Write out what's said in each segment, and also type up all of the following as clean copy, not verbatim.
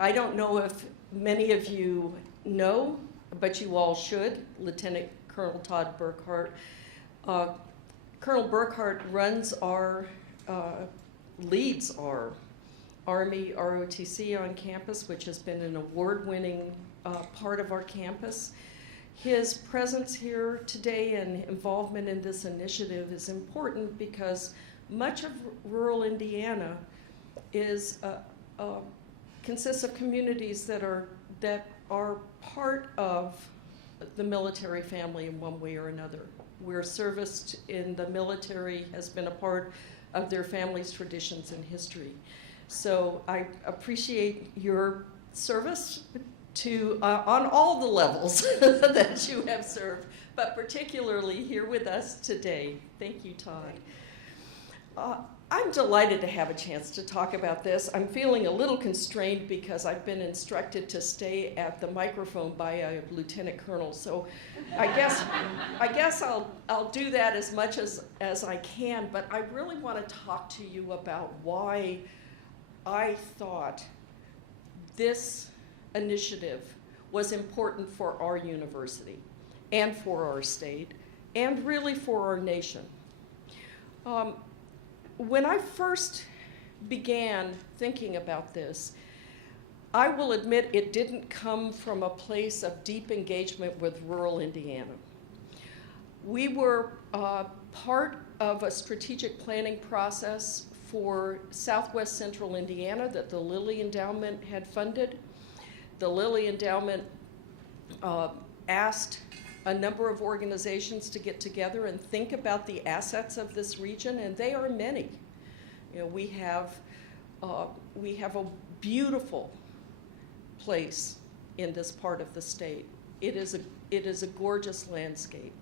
I don't know if many of you know, but you all should, Lieutenant Colonel Todd Burkhart. Colonel Burkhart leads our Army ROTC on campus, which has been an award-winning part of our campus. His presence here today and involvement in this initiative is important because much of rural Indiana consists of communities that are part of the military family in one way or another, where service in the military has been a part of their family's traditions and history. So I appreciate your service on all the levels that you have served, but particularly here with us today. Thank you, Todd. I'm delighted to have a chance to talk about this. I'm feeling a little constrained because I've been instructed to stay at the microphone by a lieutenant colonel. So I guess I'll do that as much as I can, but I really want to talk to you about why I thought this initiative was important for our university and for our state and really for our nation. When I first began thinking about this, I will admit it didn't come from a place of deep engagement with rural Indiana. We were part of a strategic planning process for Southwest Central Indiana that the Lilly Endowment had funded. The Lilly Endowment asked a number of organizations to get together and think about the assets of this region, and they are many. You know, we have a beautiful place in this part of the state. It is a gorgeous landscape.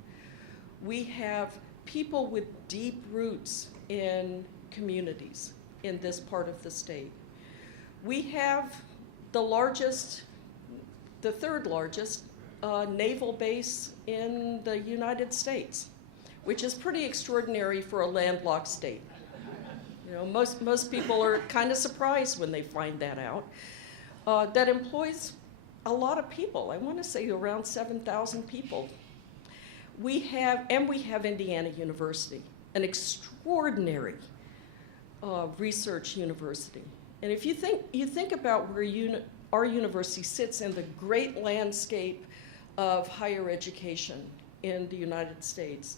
We have people with deep roots in communities in this part of the state. We have the third largest naval base in the United States, which is pretty extraordinary for a landlocked state. You know, most people are kind of surprised when they find that out. That employs a lot of people. I want to say around 7,000 people. We have Indiana University, an extraordinary research university. And if you think about where our university sits in the great landscape of higher education in the United States,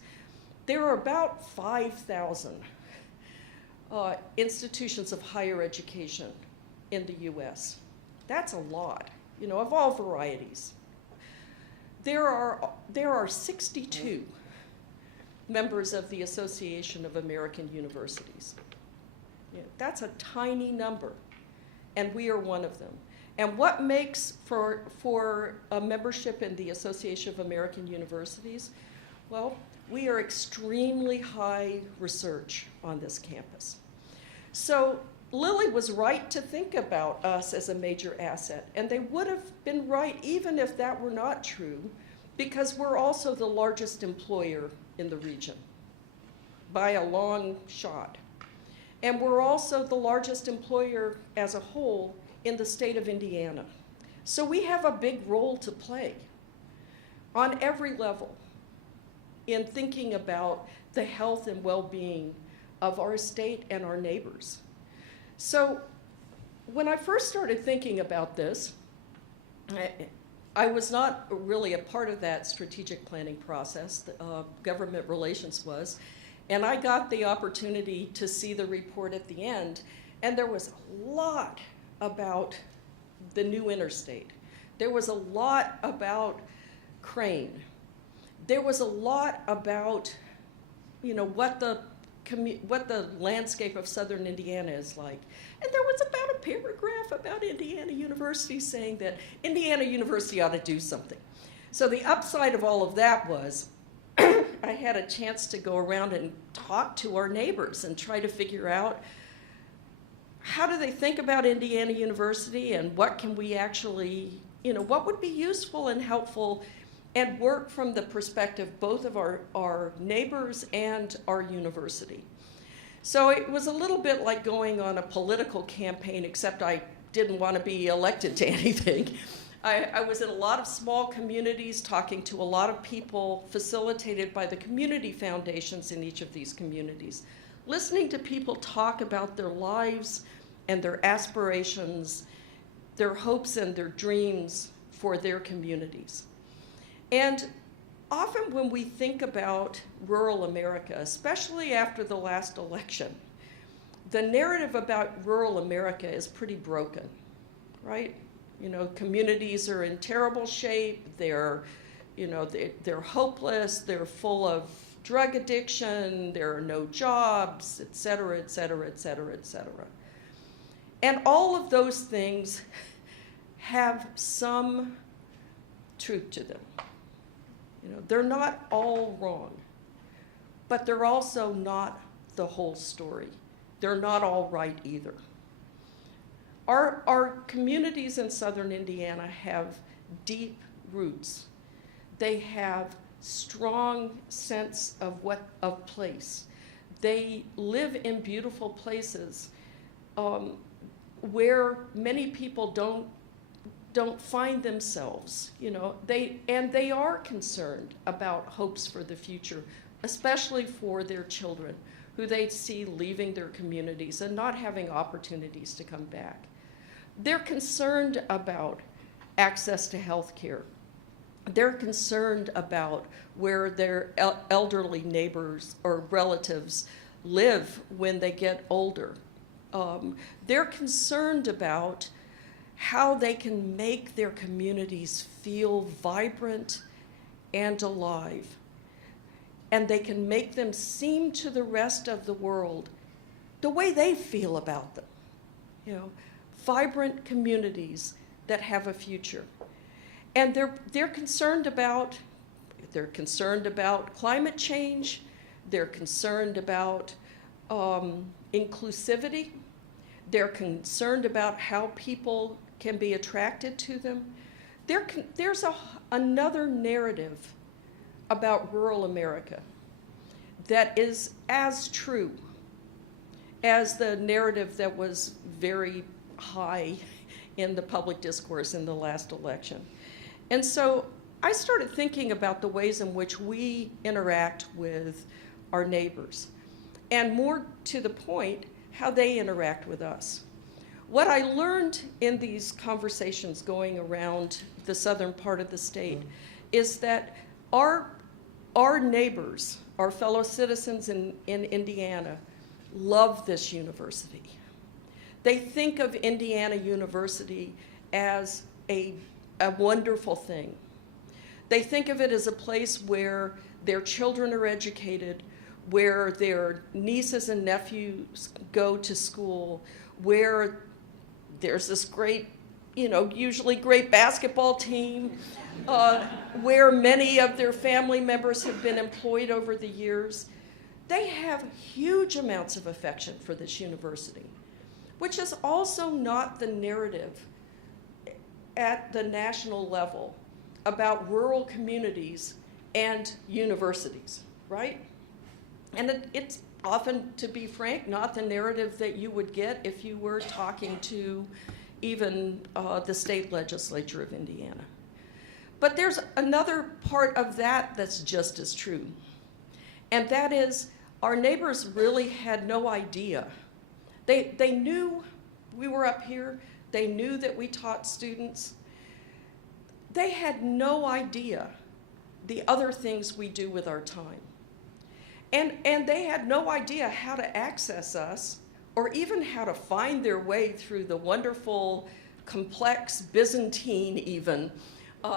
there are about 5,000 institutions of higher education in the US. That's a lot, you know, of all varieties. There are 62 members of the Association of American Universities. You know, that's a tiny number, and we are one of them. And what makes for a membership in the Association of American Universities? Well, we are extremely high research on this campus. So Lilly was right to think about us as a major asset, and they would have been right even if that were not true, because we're also the largest employer in the region by a long shot. And we're also the largest employer as a whole in the state of Indiana. So we have a big role to play on every level in thinking about the health and well-being of our state and our neighbors. So when I first started thinking about this, I was not really a part of that strategic planning process. Government relations was. And I got the opportunity to see the report at the end, and there was a lot about the new interstate. There was a lot about Crane. There was a lot about, you know, what the landscape of southern Indiana is like. And there was about a paragraph about Indiana University saying that Indiana University ought to do something. So the upside of all of that was I had a chance to go around and talk to our neighbors and try to figure out how do they think about Indiana University and what can we actually, you know, what would be useful and helpful, and work from the perspective both of our neighbors and our university. So it was a little bit like going on a political campaign, except I didn't want to be elected to anything. I was in a lot of small communities talking to a lot of people facilitated by the community foundations in each of these communities, listening to people talk about their lives and their aspirations, their hopes and their dreams for their communities. And often when we think about rural America, especially after the last election, the narrative about rural America is pretty broken, right? You know, communities are in terrible shape, they're hopeless, they're full of drug addiction, there are no jobs, et cetera, et cetera, et cetera, et cetera. And all of those things have some truth to them. You know, they're not all wrong, but they're also not the whole story. They're not all right either. Our communities in southern Indiana have deep roots. They have strong sense of place. They live in beautiful places where many people don't find themselves. You know, they are concerned about hopes for the future, especially for their children, who they see leaving their communities and not having opportunities to come back. They're concerned about access to health care. They're concerned about where their elderly neighbors or relatives live when they get older. They're concerned about how they can make their communities feel vibrant and alive. And they can make them seem to the rest of the world the way they feel about them. You know, vibrant communities that have a future. And they're concerned about climate change, they're concerned about inclusivity, they're concerned about how people can be attracted to them. There's another narrative about rural America that is as true as the narrative that was very high in the public discourse in the last election. And so I started thinking about the ways in which we interact with our neighbors, and more to the point, how they interact with us. What I learned in these conversations going around the southern part of the state is that our neighbors, our fellow citizens in Indiana, love this university. They think of Indiana University as a wonderful thing. They think of it as a place where their children are educated, where their nieces and nephews go to school, where there's this great, usually great basketball team, where many of their family members have been employed over the years. They have huge amounts of affection for this university, which is also not the narrative at the national level about rural communities and universities, right? And it's often, to be frank, not the narrative that you would get if you were talking to even the state legislature of Indiana. But there's another part of that that's just as true, and that is our neighbors really had no idea. They knew we were up here. They knew that we taught students. They had no idea the other things we do with our time. And they had no idea how to access us or even how to find their way through the wonderful, complex, Byzantine even,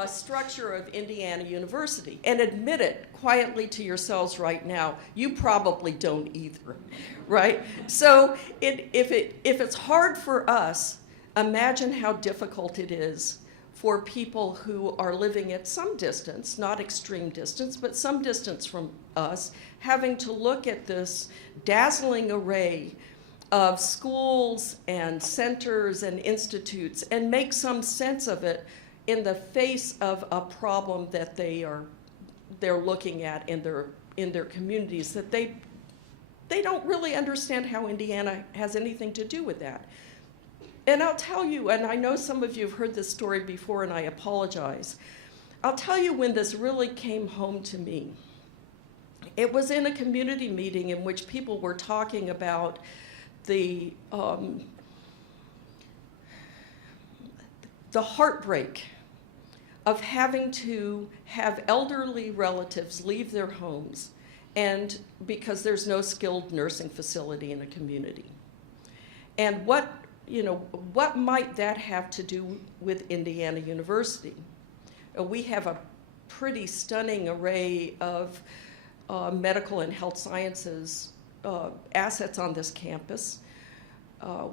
structure of Indiana University. And admit it quietly to yourselves right now, you probably don't either, right? So if it's hard for us, imagine how difficult it is for people who are living at some distance, not extreme distance, but some distance from us, having to look at this dazzling array of schools and centers and institutes and make some sense of it in the face of a problem that they're looking at in their communities that they don't really understand how Indiana has anything to do with that. And I'll tell you, and I know some of you have heard this story before, and I apologize. I'll tell you when this really came home to me. It was in a community meeting in which people were talking about the heartbreak of having to have elderly relatives leave their homes, and because there's no skilled nursing facility in a community. And what might that have to do with Indiana University? We have a pretty stunning array of medical and health sciences assets on this campus.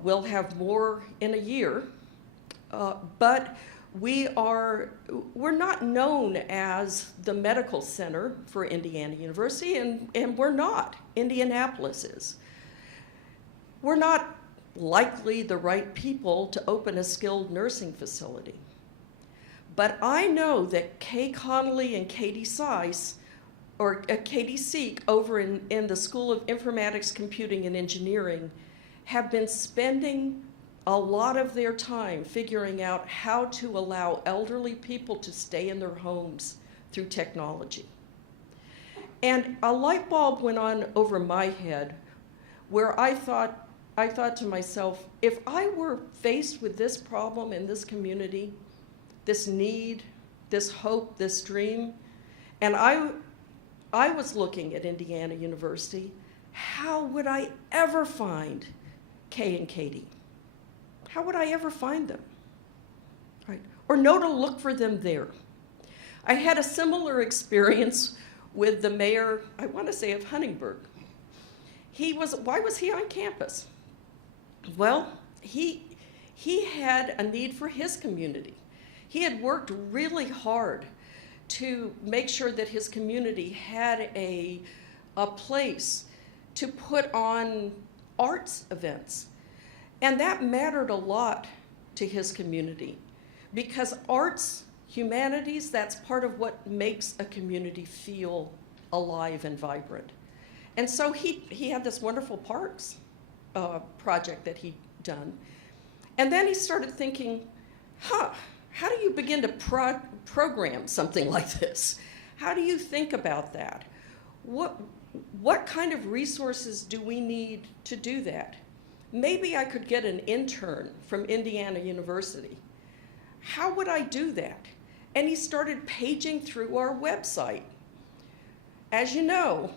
We'll have more in a year, but we're not known as the medical center for Indiana University, and we're not. Indianapolis is. We're not likely the right people to open a skilled nursing facility. But I know that Kay Connolly and Katie Seiss, or Katie Seek over in the School of Informatics, Computing, and Engineering, have been spending a lot of their time figuring out how to allow elderly people to stay in their homes through technology. And a light bulb went on over my head where I thought to myself, if I were faced with this problem in this community, this need, this hope, this dream, and I was looking at Indiana University, how would I ever find Kay and Katie? How would I ever find them? Right? Or know to look for them there. I had a similar experience with the mayor, I want to say, of Huntingburg. Why was he on campus? Well, he had a need for his community. He had worked really hard to make sure that his community had a place to put on arts events. And that mattered a lot to his community because arts, humanities, that's part of what makes a community feel alive and vibrant. And so he had this wonderful parks project that he'd done. And then he started thinking, how do you begin to program something like this? How do you think about that? What kind of resources do we need to do that? Maybe I could get an intern from Indiana University. How would I do that? And he started paging through our website. As you know,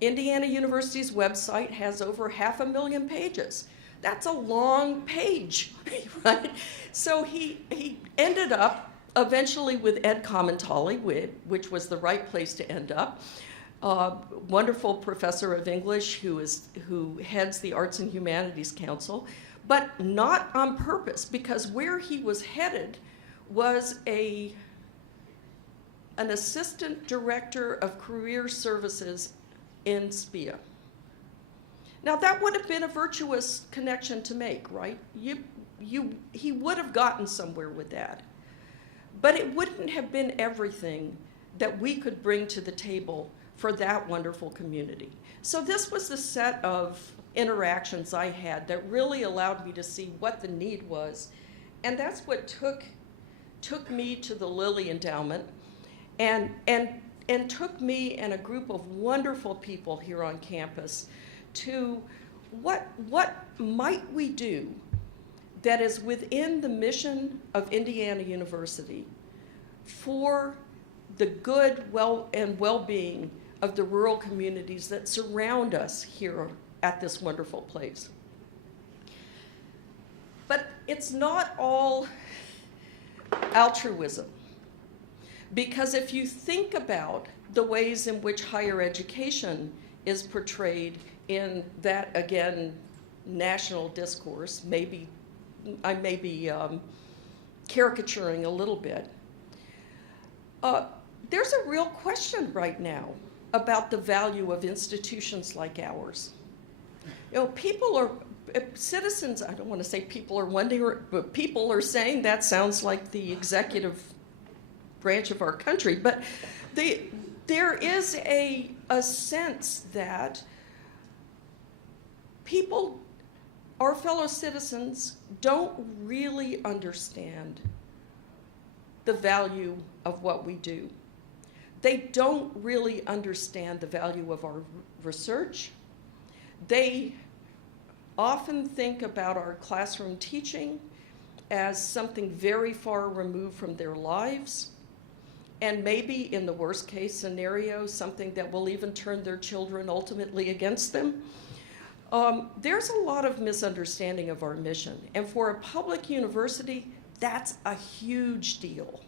Indiana University's website has over 500,000 pages. That's a long page, right? So he ended up eventually with Ed Commentali, which was the right place to end up. Wonderful professor of English who heads the Arts and Humanities Council, but not on purpose, because where he was headed was an assistant director of career services in SPIA. Now that would have been a virtuous connection to make, right? He would have gotten somewhere with that, but it wouldn't have been everything that we could bring to the table for that wonderful community. So this was the set of interactions I had that really allowed me to see what the need was. And that's what took me to the Lilly Endowment and took me and a group of wonderful people here on campus to what might we do that is within the mission of Indiana University for the good well-being of the rural communities that surround us here at this wonderful place. But it's not all altruism, because if you think about the ways in which higher education is portrayed in that, again, national discourse, I may be caricaturing a little bit, there's a real question right now about the value of institutions like ours. Citizens, I don't want to say people are wondering, but people are saying that sounds like the executive branch of our country, but there is a sense that people our fellow citizens don't really understand the value of what we do. They don't really understand the value of our research. They often think about our classroom teaching as something very far removed from their lives, and maybe in the worst case scenario, something that will even turn their children ultimately against them. There's a lot of misunderstanding of our mission, and for a public university, that's a huge deal.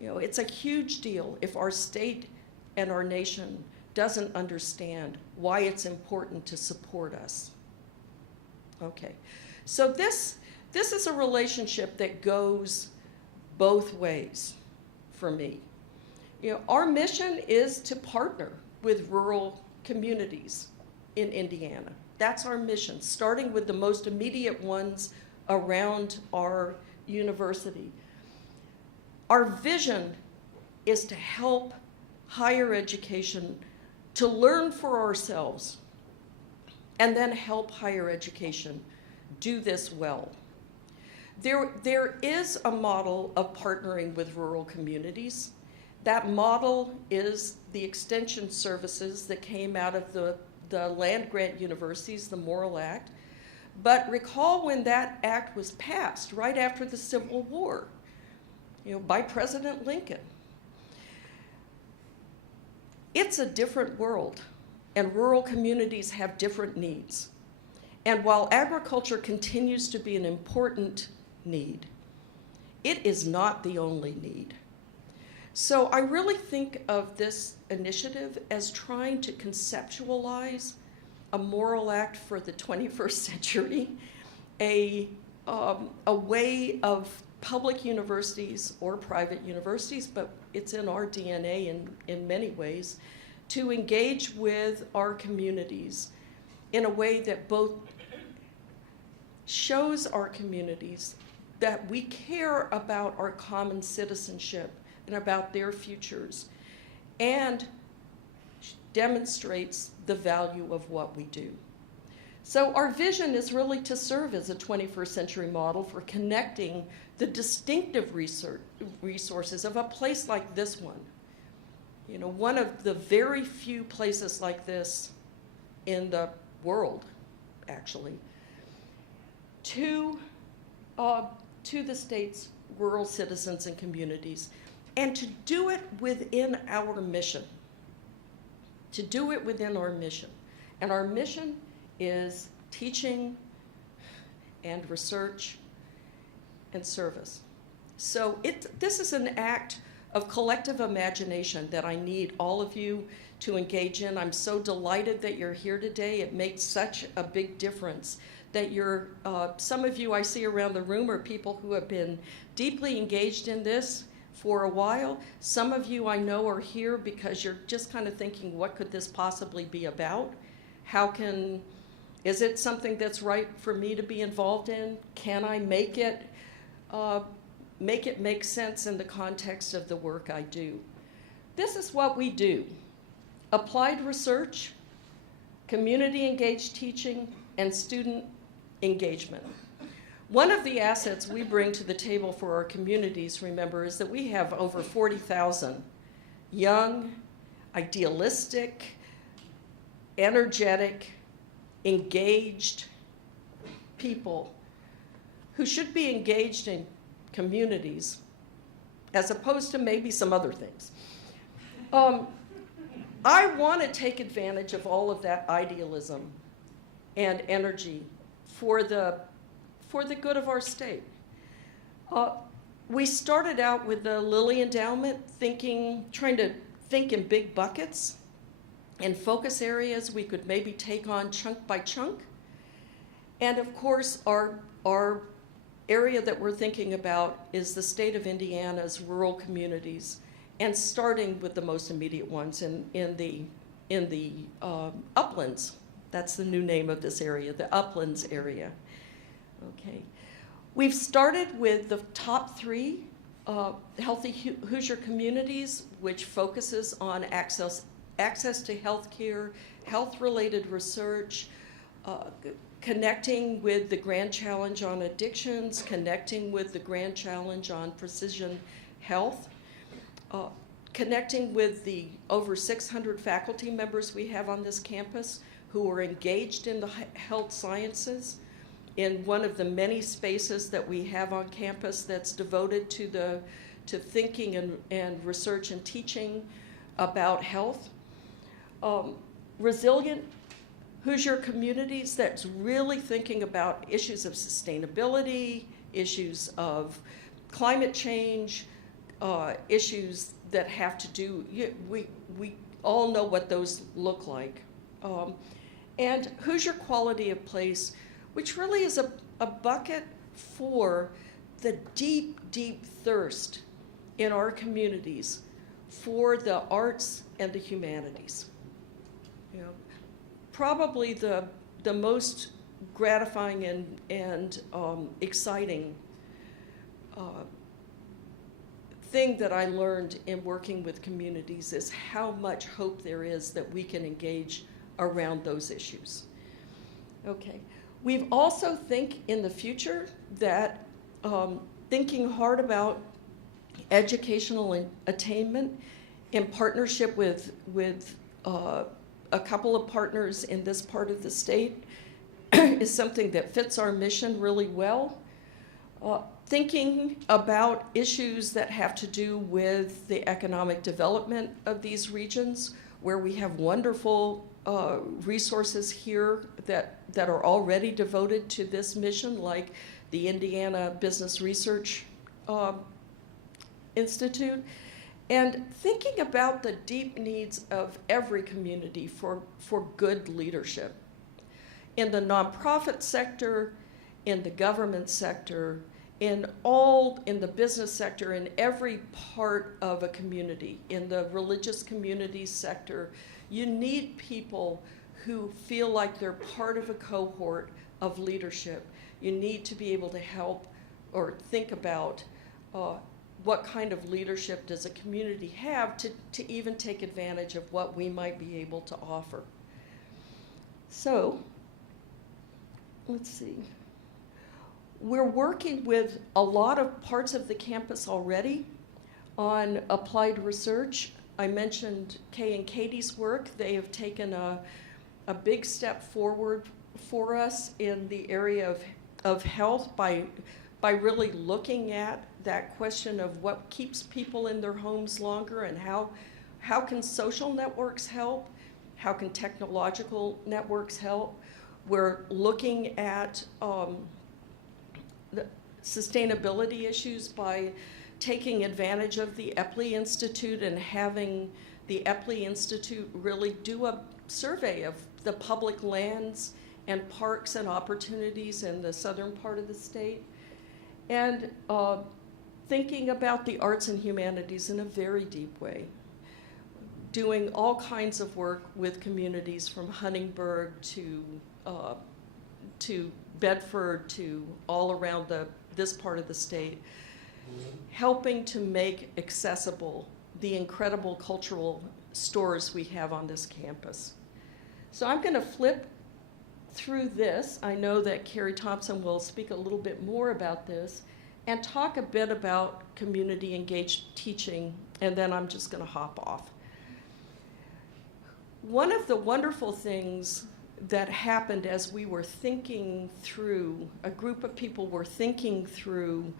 You know, it's a huge deal if our state and our nation doesn't understand why it's important to support us. Okay, so this is a relationship that goes both ways for me. You know, our mission is to partner with rural communities in Indiana. That's our mission, starting with the most immediate ones around our university. Our vision is to help higher education to learn for ourselves and then help higher education do this well. There is a model of partnering with rural communities. That model is the extension services that came out of the land-grant universities, the Morrill Act. But recall when that act was passed, right after the Civil War, you know, by President Lincoln. It's a different world, and rural communities have different needs. And while agriculture continues to be an important need, it is not the only need. So I really think of this initiative as trying to conceptualize a Morrill Act for the 21st century, a way of public universities or private universities, but it's in our DNA in many ways, to engage with our communities in a way that both shows our communities that we care about our common citizenship and about their futures, and demonstrates the value of what we do. So our vision is really to serve as a 21st century model for connecting the distinctive resources of a place like this one. You know, one of the very few places like this in the world, actually, to the state's rural citizens and communities, and to do it within our mission. To do it within our mission. And our mission is teaching and research and service. So this is an act of collective imagination that I need all of you to engage in. I'm so delighted that you're here today. It makes such a big difference that you're, some of you I see around the room are people who have been deeply engaged in this for a while. Some of you I know are here because you're just kind of thinking, what could this possibly be about? Is it something that's right for me to be involved in? Can I make it make sense in the context of the work I do? This is what we do: applied research, community engaged teaching, and student engagement. One of the assets we bring to the table for our communities, remember, is that we have over 40,000 young, idealistic, energetic, engaged people who should be engaged in communities as opposed to maybe some other things. I want to take advantage of all of that idealism and energy for the good of our state. We started out with the Lilly Endowment trying to think in big buckets and focus areas we could maybe take on chunk by chunk. And of course, our area that we're thinking about is the state of Indiana's rural communities, and starting with the most immediate ones in the uplands. That's the new name of this area, the uplands area. Okay. We've started with the top 3 healthy Hoosier communities, which focuses on access to health care, health-related research, connecting with the Grand Challenge on Addictions, connecting with the Grand Challenge on Precision Health, connecting with the over 600 faculty members we have on this campus who are engaged in the health sciences in one of the many spaces that we have on campus that's devoted to thinking and research and teaching about health. Resilient Hoosier communities that's really thinking about issues of sustainability, issues of climate change, issues that have to do, we all know what those look like. And Hoosier quality of place, which really is a bucket for the deep, deep thirst in our communities for the arts and the humanities. You know, probably the most gratifying and exciting thing that I learned in working with communities is how much hope there is that we can engage around those issues. Okay, we've also think in the future that thinking hard about educational attainment in partnership with a couple of partners in this part of the state is something that fits our mission really well. Thinking about issues that have to do with the economic development of these regions, where we have wonderful resources here that are already devoted to this mission, like the Indiana Business Research Institute, and thinking about the deep needs of every community for good leadership. In the nonprofit sector, in the government sector, in the business sector, in every part of a community, in the religious community sector, you need people who feel like they're part of a cohort of leadership. You need to be able to help or think about what kind of leadership does a community have to even take advantage of what we might be able to offer. So, let's see. We're working with a lot of parts of the campus already on applied research. I mentioned Kay and Katie's work. They have taken a big step forward for us in the area of health by really looking at that question of what keeps people in their homes longer and how can social networks help, how can technological networks help. We're looking at the sustainability issues by taking advantage of the Epley Institute and having the Epley Institute really do a survey of the public lands and parks and opportunities in the southern part of the state. And thinking about the arts and humanities in a very deep way. Doing all kinds of work with communities from Huntingburg to Bedford to all around this part of the state, helping to make accessible the incredible cultural stores we have on this campus. So I'm going to flip through this. I know that Carrie Thompson will speak a little bit more about this and talk a bit about community engaged teaching, and then I'm just going to hop off. One of the wonderful things that happened as we were thinking through, a group of people were thinking through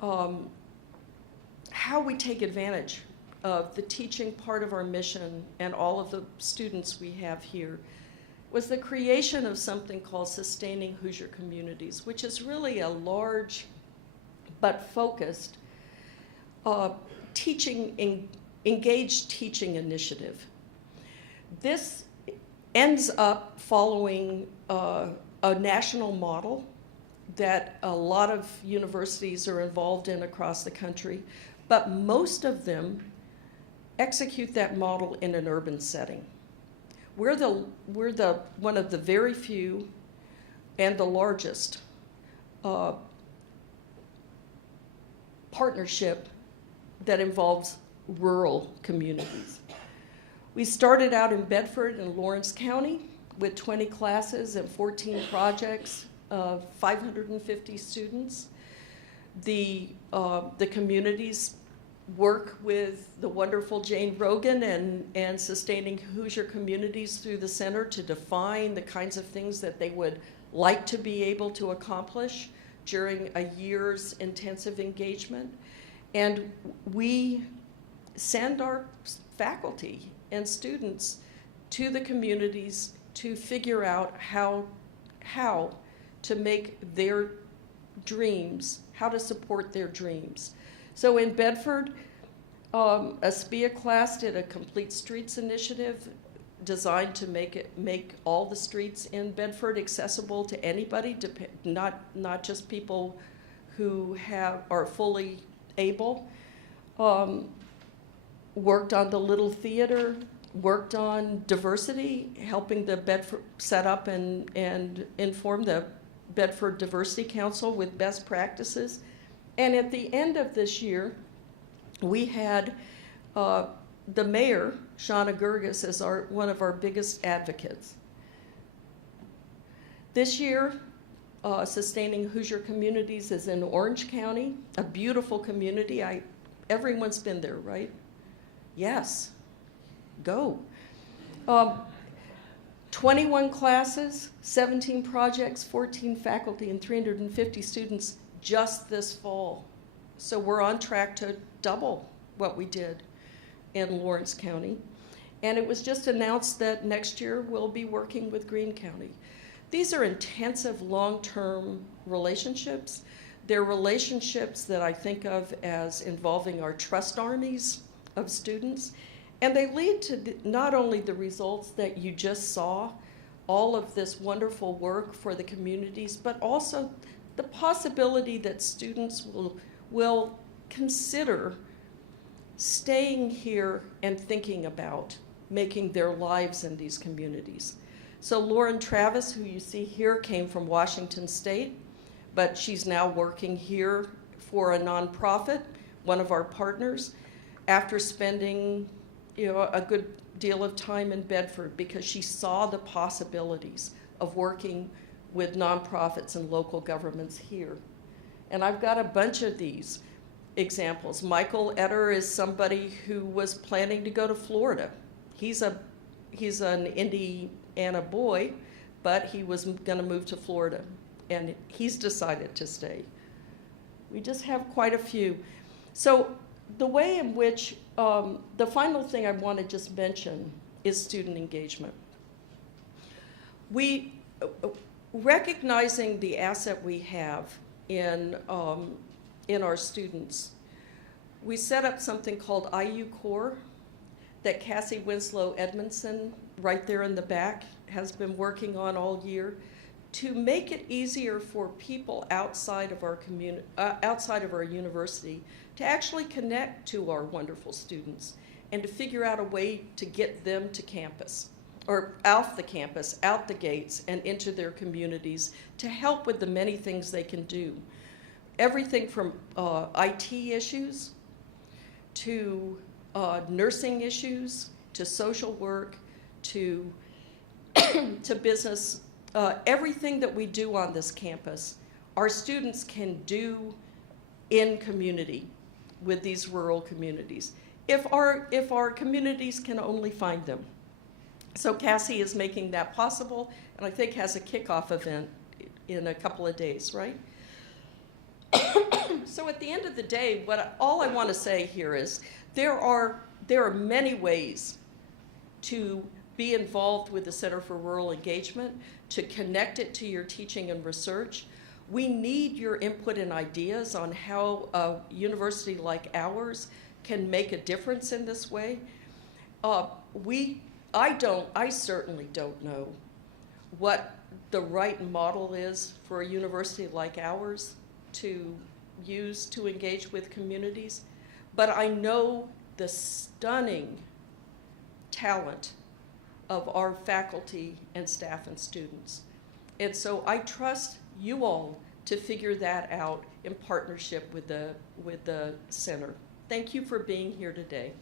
how we take advantage of the teaching part of our mission and all of the students we have here, was the creation of something called Sustaining Hoosier Communities, which is really a large but focused engaged teaching initiative. This ends up following a national model that a lot of universities are involved in across the country, but most of them execute that model in an urban setting. We're one of the very few and the largest partnership that involves rural communities. We started out in Bedford and Lawrence County. with 20 classes and 14 projects, 550 students. The communities work with the wonderful Jane Rogan and sustaining Hoosier communities through the center to define the kinds of things that they would like to be able to accomplish during a year's intensive engagement. And we send our faculty and students to the communities to figure out how to make their dreams, how to support their dreams. So in Bedford, a SPIA class did a Complete Streets initiative designed to make all the streets in Bedford accessible to anybody, not just people who are fully able. Worked on the Little Theater, worked on diversity, helping the Bedford set up and inform the Bedford Diversity Council with best practices. And at the end of this year, we had the mayor, Shauna Gerges, as one of our biggest advocates. This year, Sustaining Hoosier Communities is in Orange County, a beautiful community. Everyone's been there, right? Yes, go. 21 classes, 17 projects, 14 faculty, and 350 students just this fall. So we're on track to double what we did in Lawrence County. And it was just announced that next year we'll be working with Greene County. These are intensive long-term relationships. They're relationships that I think of as involving our trust armies of students. And they lead to not only the results that you just saw, all of this wonderful work for the communities, but also the possibility that students will consider staying here and thinking about making their lives in these communities. So Lauren Travis, who you see here, came from Washington State, but she's now working here for a nonprofit, one of our partners, after spending a good deal of time in Bedford because she saw the possibilities of working with nonprofits and local governments here. And I've got a bunch of these examples. Michael Etter is somebody who was planning to go to Florida. He's an Indiana boy, but he was going to move to Florida, and he's decided to stay. We just have quite a few. So the way in which, the final thing I want to just mention is student engagement. Recognizing the asset we have in our students, we set up something called IUCRE that Cassie Winslow Edmondson, right there in the back, has been working on all year to make it easier for people outside of our outside of our university to actually connect to our wonderful students and to figure out a way to get them to campus or off the campus, out the gates, and into their communities to help with the many things they can do. Everything from IT issues to nursing issues to social work to to business. Everything that we do on this campus, our students can do in community with these rural communities, if our communities can only find them. So Cassie is making that possible, and I think has a kickoff event in a couple of days, right? So at the end of the day, all I want to say here is there are many ways to be involved with the Center for Rural Engagement, to connect it to your teaching and research. We need your input and ideas on how a university like ours can make a difference in this way. I certainly don't know what the right model is for a university like ours to use to engage with communities, but I know the stunning talent of our faculty and staff and students. And so I trust you all to figure that out in partnership with the center. Thank you for being here today.